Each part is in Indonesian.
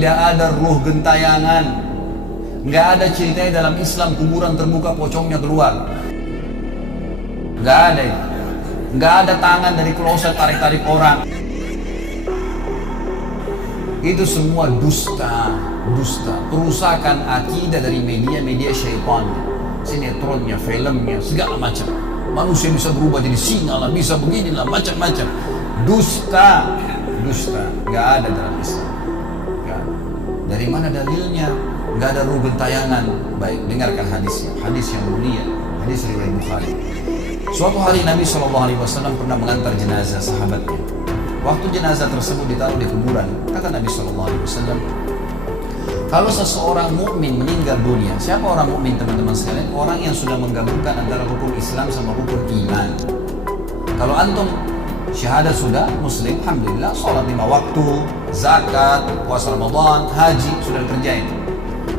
Tidak ada ruh gentayangan. Nggak ada ceritanya dalam Islam kuburan terbuka pocongnya keluar. Nggak ada itu. Nggak ada tangan dari kloset tarik-tarik orang. Itu semua dusta, dusta. Perusakan akidah dari media-media syaitan. Sinetronnya, filmnya, segala macam. Manusia bisa berubah jadi singa lah, bisa beginilah, macam-macam. Dusta, dusta. Nggak ada dalam Islam. Nggak ada. Dari mana dalilnya? Nggak ada ruh gentayangan. Baik, dengarkan hadisnya. Hadis yang mulia. Hadis riwayat Bukhari. Suatu hari Nabi SAW pernah mengantar jenazah sahabatnya. Waktu jenazah tersebut ditaruh di kuburan, kata Nabi SAW, kalau seseorang mukmin meninggal dunia, siapa orang mukmin teman-teman sekalian? Orang yang sudah menggabungkan antara rukun Islam sama rukun iman. Kalau antum syahadat sudah, muslim, alhamdulillah, sholat 5 waktu, zakat, puasa Ramadan, haji, sudah dikerjain.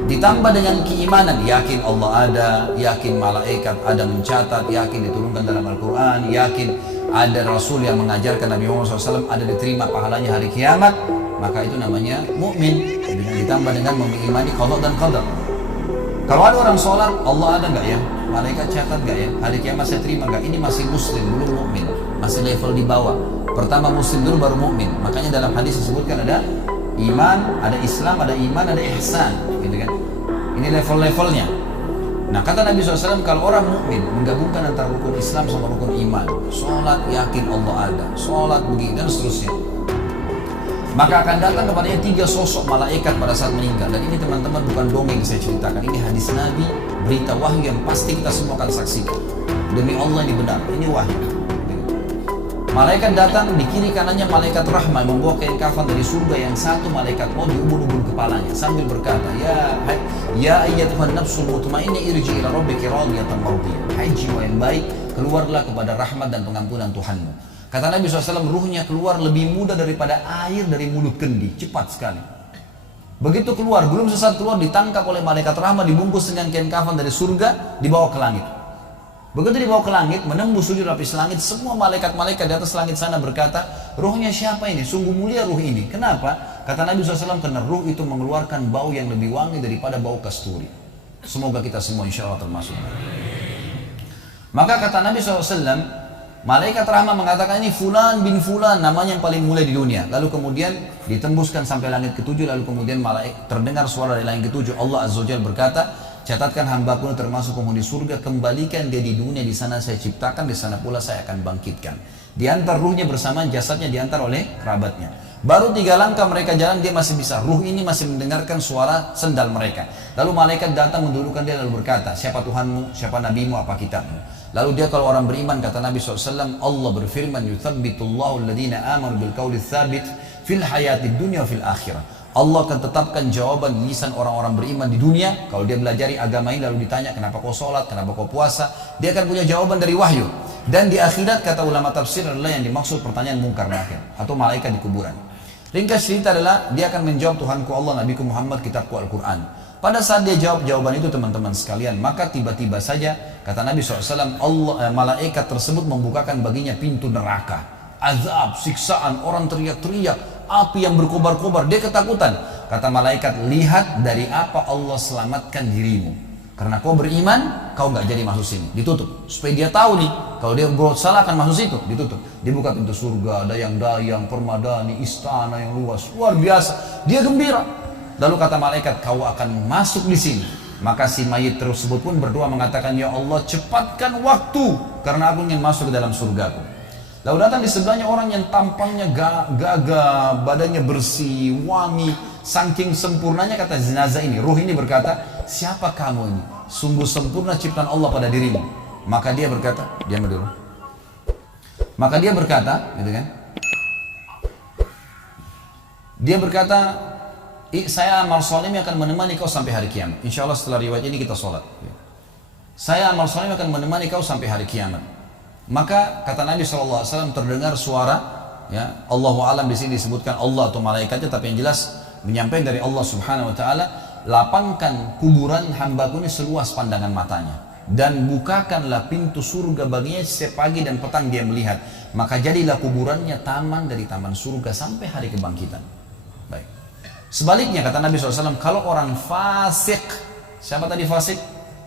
Ditambah dengan keimanan, yakin Allah ada, yakin malaikat ada mencatat, yakin diturunkan dalam Al-Quran, yakin ada Rasul yang mengajarkan Nabi Muhammad SAW ada diterima pahalanya hari kiamat, maka itu namanya mukmin. Dengan ditambah dengan mengimani qada dan qadar. Kalau ada orang sholat, Allah ada nggak ya? Malaikat catat nggak ya? Hari kiamat saya terima nggak? Ini masih muslim, belum mukmin, masih level di bawah. Pertama muslim dulu baru mukmin. Makanya dalam hadis disebutkan ada iman, ada Islam, ada iman, ada ihsan, gitu kan? Ini level-levelnya. Nah, kata Nabi SAW, kalau orang mukmin menggabungkan antara rukun Islam sama rukun iman, sholat yakin Allah ada, sholat begini dan seterusnya, maka akan datang kepadanya 3 sosok malaikat pada saat meninggal. Dan ini teman-teman bukan dongeng saya ceritakan, ini hadis Nabi, berita wahyu yang pasti kita semua akan saksikan. Demi Allah ini benar, ini wahyu. Malaikat datang, di kiri kanannya malaikat rahmat membawa kain kafan dari surga, yang satu malaikat mau diubur-ubur kepalanya sambil berkata, ya ayyatuhan nafsul mutmainnah irji ila rabbiki radiyatan mardiyah. Hai jiwa yang baik, keluarlah kepada rahmat dan pengampunan Tuhanmu. Kata Nabi SAW, ruhnya keluar lebih mudah daripada air dari mulut kendi, cepat sekali. Begitu keluar, belum sesaat keluar, ditangkap oleh malaikat rahmat, dibungkus dengan kain kafan dari surga, dibawa ke langit. Begitu dibawa ke langit, menembus 7 lapis langit, semua malaikat-malaikat di atas langit sana berkata, ruhnya siapa ini? Sungguh mulia ruh ini. Kenapa? Kata Nabi SAW, karena ruh itu mengeluarkan bau yang lebih wangi daripada bau kasturi. Semoga kita semua insya Allah termasuk. Maka kata Nabi SAW, malaikat rahmat mengatakan, ini Fulan bin Fulan, namanya yang paling mulia di dunia. Lalu kemudian ditembuskan sampai langit ke-7, lalu kemudian terdengar suara dari langit ke-7. Allah Azza wa Jalla berkata, catatkan hambaku termasuk penghuni surga, kembalikan dia di dunia, di sana saya ciptakan, di sana pula saya akan bangkitkan. Diantar ruhnya bersama jasadnya, diantar oleh kerabatnya. Baru 3 langkah mereka jalan, dia masih bisa, ruh ini masih mendengarkan suara sendal mereka. Lalu malaikat datang mendudukkan dia lalu berkata, siapa Tuhanmu, siapa nabimu, apa kitabmu? Lalu dia kalau orang beriman, kata Nabi SAW, Allah berfirman, yuthabbitullahu alladhina amanu bil qawli tsabit fil hayatid dunya fil akhirah. Allah akan tetapkan jawaban di lisan orang-orang beriman di dunia. Kalau dia belajari agama ini lalu ditanya kenapa kau sholat, kenapa kau puasa, dia akan punya jawaban dari wahyu. Dan di akhirat, kata ulama tafsir, adalah yang dimaksud pertanyaan mungkar nakir atau malaikat di kuburan. Ringkas cerita adalah dia akan menjawab, Tuhanku Allah, Nabiku Muhammad, kitabku Al-Quran. Pada saat dia jawab jawaban itu teman-teman sekalian, maka tiba-tiba saja kata Nabi SAW, malaikat tersebut membukakan baginya pintu neraka, azab, siksaan, orang teriak-teriak, api yang berkobar-kobar, dia ketakutan. Kata malaikat, lihat dari apa Allah selamatkan dirimu. Karena kau beriman, kau nggak jadi masuk sini, ditutup. Supaya dia tahu nih, kalau dia berbuat salah akan masuk situ, ditutup. Dibuka pintu surga, dayang-dayang, permadani, istana yang luas, luar biasa. Dia gembira. Lalu kata malaikat, kau akan masuk di sini. Maka si mayit tersebut pun berdoa mengatakan, ya Allah cepatkan waktu, karena aku ingin masuk ke dalam surgaku. Lalu datang di sebelahnya orang yang tampangnya gagah, badannya bersih, wangi, saking sempurnanya kata jenazah ini, ruh ini berkata, siapa kamu ini? Sungguh sempurna ciptaan Allah pada dirimu. Maka dia berkata, diam dulu. Maka dia berkata, gitu kan? Dia berkata, saya amal soleh akan menemani kau sampai hari kiamat. Insya Allah setelah riwayat ini kita sholat. Saya amal soleh akan menemani kau sampai hari kiamat. Maka kata Nabi SAW terdengar suara, ya Allahu alam di sini disebutkan Allah atau malaikatnya, tapi yang jelas menyampaikan dari Allah Subhanahu Wa Taala, lapangkan kuburan hambaku ini seluas pandangan matanya dan bukakanlah pintu surga baginya setiap pagi dan petang dia melihat, maka jadilah kuburannya taman dari taman surga sampai hari kebangkitan. Baik. Sebaliknya kata Nabi SAW, kalau orang fasik, siapa tadi fasik?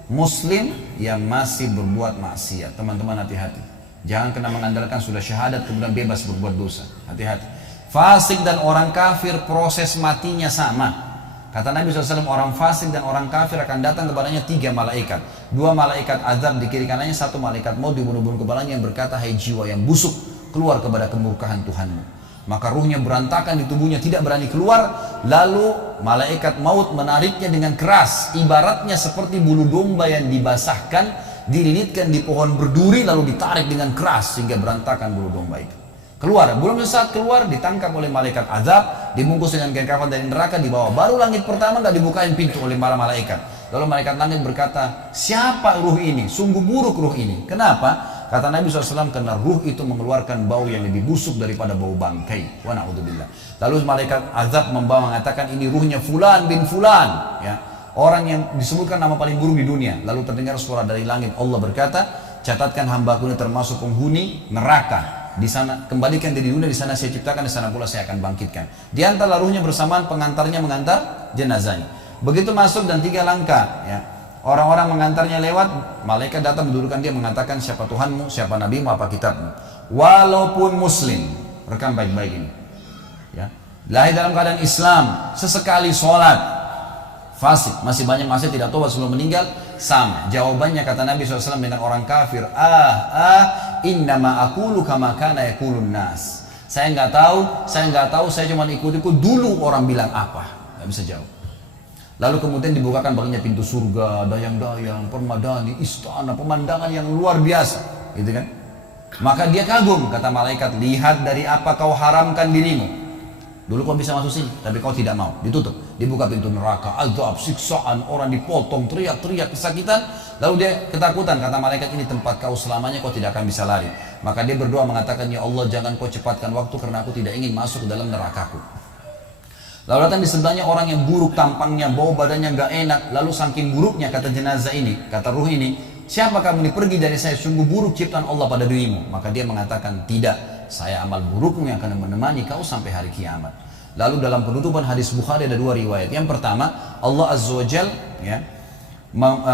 Muslim yang masih berbuat maksiat. Teman-teman hati-hati. Jangan kena mengandalkan sudah syahadat kemudian bebas berbuat dosa. Hati-hati. Fasik dan orang kafir proses matinya sama. Kata Nabi SAW, orang fasik dan orang kafir akan datang kepadanya 3 malaikat. 2 malaikat azab di kiri kanannya, 1 malaikat maut dibunuh-bunuh kepalanya yang berkata, hai jiwa yang busuk, keluar kepada kemurkaan Tuhanmu. Maka ruhnya berantakan di tubuhnya, tidak berani keluar. Lalu malaikat maut menariknya dengan keras, ibaratnya seperti bulu domba yang dibasahkan, dililitkan di pohon berduri, lalu ditarik dengan keras sehingga berantakan bulu domba itu. Keluar, belum sesaat keluar ditangkap oleh malaikat azab, dibungkus dengan kain kafan dari neraka, dibawa. Baru langit pertama nggak dibukain pintu oleh para malaikat. Lalu malaikat langit berkata, siapa ruh ini? Sungguh buruk ruh ini. Kenapa? Kata Nabi SAW, karena ruh itu mengeluarkan bau yang lebih busuk daripada bau bangkai. Wa na'udzubillah. Lalu malaikat azab membawa mengatakan, ini ruhnya Fulan bin Fulan, ya, orang yang disebutkan nama paling buruk di dunia. Lalu terdengar suara dari langit, Allah berkata, catatkan hambaku ini termasuk penghuni neraka. Di sana kembalikan dia di dunia, di sana saya ciptakan, di sana pula saya akan bangkitkan. Di antara ruhnya bersamaan pengantarnya mengantar jenazahnya. Begitu masuk dan 3 langkah, ya, orang-orang mengantarnya lewat, malaikat datang mendudukkan dia, mengatakan siapa Tuhanmu, siapa nabimu, apa kitabmu. Walaupun muslim, rekam baik-baik ini, ya, lahir dalam keadaan Islam, sesekali sholat, fasik, masih banyak maksiat, tidak tobat sebelum meninggal, sama. Jawabannya kata Nabi SAW dengan orang kafir, innama aqulu kama kana yaqulun nas. Saya nggak tahu, saya cuma ikut-ikut dulu orang bilang apa, nggak bisa jawab. Lalu kemudian dibukakan baginya pintu surga, dayang-dayang, permadani, istana, pemandangan yang luar biasa, gitu kan? Maka dia kagum, kata malaikat, lihat dari apa kau haramkan dirimu. Dulu kau bisa masuk sini, tapi kau tidak mau, ditutup. Dibuka pintu neraka, azab, siksaan, orang dipotong, teriak-teriak, kesakitan. Lalu dia ketakutan, kata malaikat, ini tempat kau selamanya, kau tidak akan bisa lari. Maka dia berdoa mengatakan, ya Allah, jangan kau cepatkan waktu karena aku tidak ingin masuk ke dalam nerakaku. Lalu datang di sebelahnya orang yang buruk tampangnya, bau badannya nggak enak. Lalu saking buruknya, kata jenazah ini, kata ruh ini, siapa kamu ini, pergi dari saya, sungguh buruk ciptaan Allah pada dirimu. Maka dia mengatakan, tidak, saya amal burukmu yang akan menemani kau sampai hari kiamat. Lalu dalam penutupan hadis Bukhari ada 2 riwayat. Yang pertama, Allah Azza wa Jal, ya,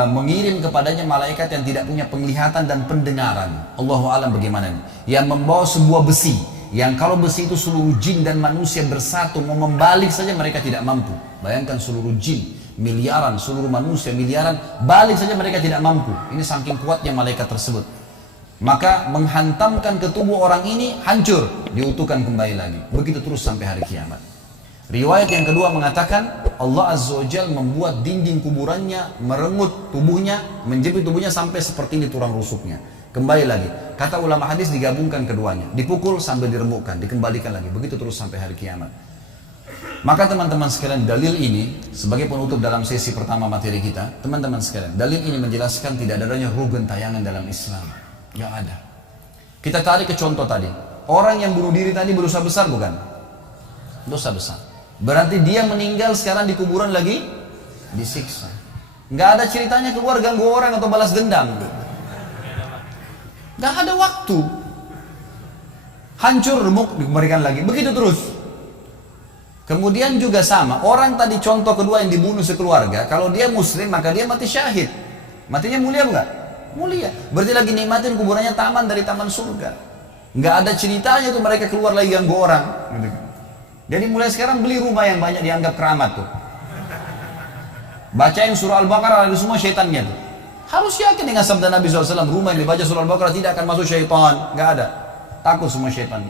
mengirim kepadanya malaikat yang tidak punya penglihatan dan pendengaran. Allahu a'lam bagaimana ini. Yang membawa sebuah besi, yang kalau besi itu seluruh jin dan manusia bersatu mau membalik saja mereka tidak mampu. Bayangkan seluruh jin miliaran, seluruh manusia miliaran, balik saja mereka tidak mampu. Ini saking kuatnya malaikat tersebut. Maka menghantamkan ke tubuh orang ini, hancur, diutuhkan kembali lagi. Begitu terus sampai hari kiamat. Riwayat yang kedua mengatakan, Allah Azza wa Jal membuat dinding kuburannya merengut tubuhnya, menjepit tubuhnya sampai seperti ini tulang rusuknya. Kembali lagi, kata ulama hadis digabungkan keduanya, dipukul sambil diremukkan, dikembalikan lagi, begitu terus sampai hari kiamat. Maka teman-teman sekalian, dalil ini sebagai penutup dalam sesi pertama materi kita, teman-teman sekalian, dalil ini menjelaskan tidak adanya ruh gentayangan dalam Islam, nggak ada. Kita tarik ke contoh tadi, orang yang bunuh diri tadi berdosa besar bukan? Dosa besar. Berarti dia meninggal sekarang di kuburan lagi disiksa. Nggak ada ceritanya keluar ganggu orang atau balas dendam. Gak ada waktu. Hancur, remuk, dikembalikan lagi. Begitu terus. Kemudian juga sama. Orang tadi contoh kedua yang dibunuh sekeluarga, kalau dia muslim maka dia mati syahid. Matinya mulia enggak? Mulia. Berarti lagi nikmatin kuburannya taman dari taman surga. Nggak ada ceritanya tuh mereka keluar lagi ganggu orang. Jadi mulai sekarang beli rumah yang banyak dianggap keramat tuh. Bacain surah Al-Baqarah, ada semua syaitannya tuh. Harus yakin dengan sabda Nabi SAW, rumah yang dibaca surah Al-Baqarah tidak akan masuk syaitan. Nggak ada. Takut semua syaitan.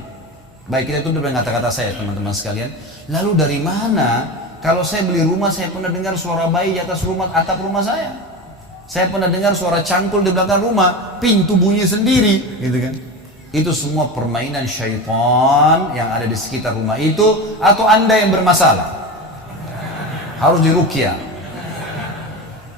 Baik, kita tutup dengan kata-kata saya teman-teman sekalian. Lalu dari mana kalau saya beli rumah, saya pernah dengar suara bayi di atas rumah, atap rumah saya. Saya pernah dengar suara cangkul di belakang rumah, pintu bunyi sendiri, gitu kan. Itu semua permainan syaitan yang ada di sekitar rumah itu, atau Anda yang bermasalah. Harus diruqyah.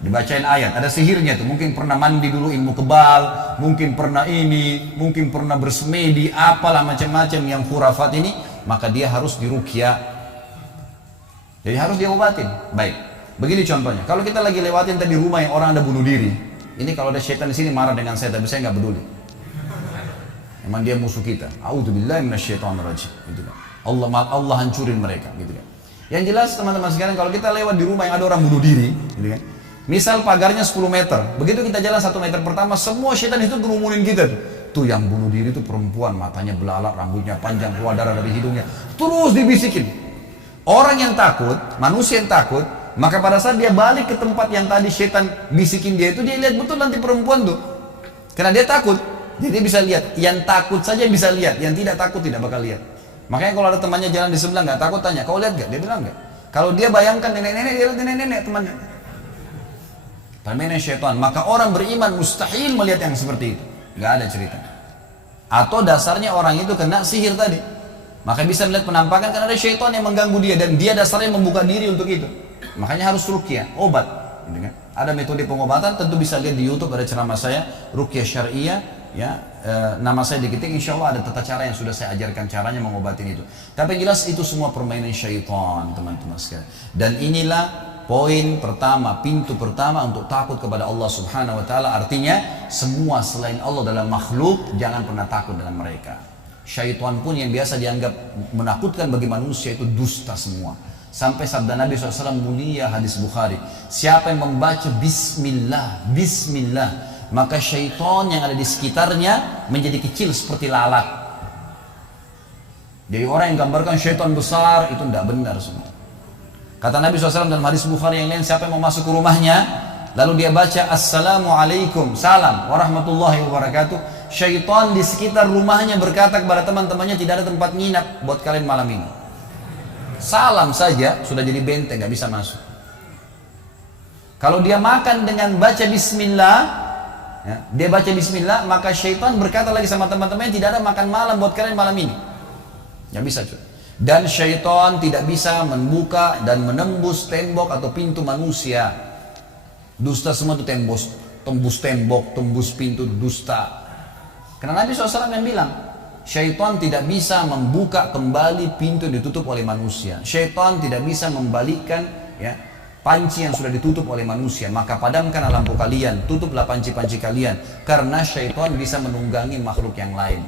Dibacain ayat, ada sihirnya tuh, mungkin pernah mandi dulu ilmu kebal, mungkin pernah ini, mungkin pernah bersemedi, apalah macam-macam yang khurafat ini, maka dia harus diruqyah. Jadi harus diobatin. Baik, begini contohnya, kalau kita lagi lewatin tadi rumah yang orang ada bunuh diri, ini kalau ada syaitan di sini marah dengan saya, tapi saya nggak peduli. Emang dia musuh kita. A'udzubillahi minasyaitonirrajim, gitu kan. Allah hancurin mereka, gitu kan. Yang jelas teman-teman sekalian, kalau kita lewat di rumah yang ada orang bunuh diri, gitu kan? Misal pagarnya 10 meter, begitu kita jalan 1 meter pertama, semua setan itu kerumunin kita tuh. Tuh yang bunuh diri itu perempuan, matanya belalak, rambutnya panjang, keluar darah dari hidungnya. Terus dibisikin. Orang yang takut, manusia yang takut, maka pada saat dia balik ke tempat yang tadi setan bisikin dia itu, dia lihat betul nanti perempuan tuh. Karena dia takut, jadi dia bisa lihat. Yang takut saja bisa lihat, yang tidak takut tidak bakal lihat. Makanya kalau ada temannya jalan di sebelah nggak takut, tanya, kau lihat gak? Dia bilang enggak. Kalau dia bayangkan nenek-nenek, dia lihat nenek-nenek temannya. Permainan syaitan. Maka orang beriman mustahil melihat yang seperti itu. Nggak ada cerita. Atau dasarnya orang itu kena sihir tadi. Maka bisa melihat penampakan karena ada syaitan yang mengganggu dia, dan dia dasarnya membuka diri untuk itu. Makanya harus ruqyah, obat. Gitu kan? Ada metode pengobatan, tentu bisa lihat di YouTube, ada ceramah saya, ruqyah syariah, ya, nama saya diketik, insya Allah ada tata cara yang sudah saya ajarkan caranya mengobatin itu. Tapi yang jelas itu semua permainan syaitan, teman-teman sekalian. Dan inilah poin pertama, pintu pertama untuk takut kepada Allah Subhanahu wa taala. Artinya semua selain Allah dalam makhluk jangan pernah takut dengan mereka. Syaitan pun yang biasa dianggap menakutkan bagi manusia itu dusta semua. Sampai sabda Nabi SAW mulia, hadis Bukhari, siapa yang membaca Bismillah, Bismillah, maka syaitan yang ada di sekitarnya menjadi kecil seperti lalat. Jadi orang yang gambarkan syaitan besar itu tidak benar semua. Kata Nabi SAW dalam hadis Bukhari yang lain, siapa yang mau masuk ke rumahnya lalu dia baca Assalamualaikum, salam warahmatullahi wabarakatuh, syaitan di sekitar rumahnya berkata kepada teman-temannya, tidak ada tempat nginap buat kalian malam ini. Salam saja sudah jadi benteng, gak bisa masuk. Kalau dia makan dengan baca Bismillah, ya, dia baca Bismillah, maka syaitan berkata lagi sama teman-temannya, tidak ada makan malam buat kalian malam ini. Gak bisa cuy. Dan syaitan tidak bisa membuka dan menembus tembok atau pintu manusia. Dusta semua itu tembus tembok, tembus pintu, dusta. Karena Nabi SAW yang bilang, syaitan tidak bisa membuka kembali pintu yang ditutup oleh manusia. Syaitan tidak bisa membalikkan, ya, panci yang sudah ditutup oleh manusia. Maka padamkan lampu kalian, tutuplah panci-panci kalian, karena syaitan bisa menunggangi makhluk yang lain.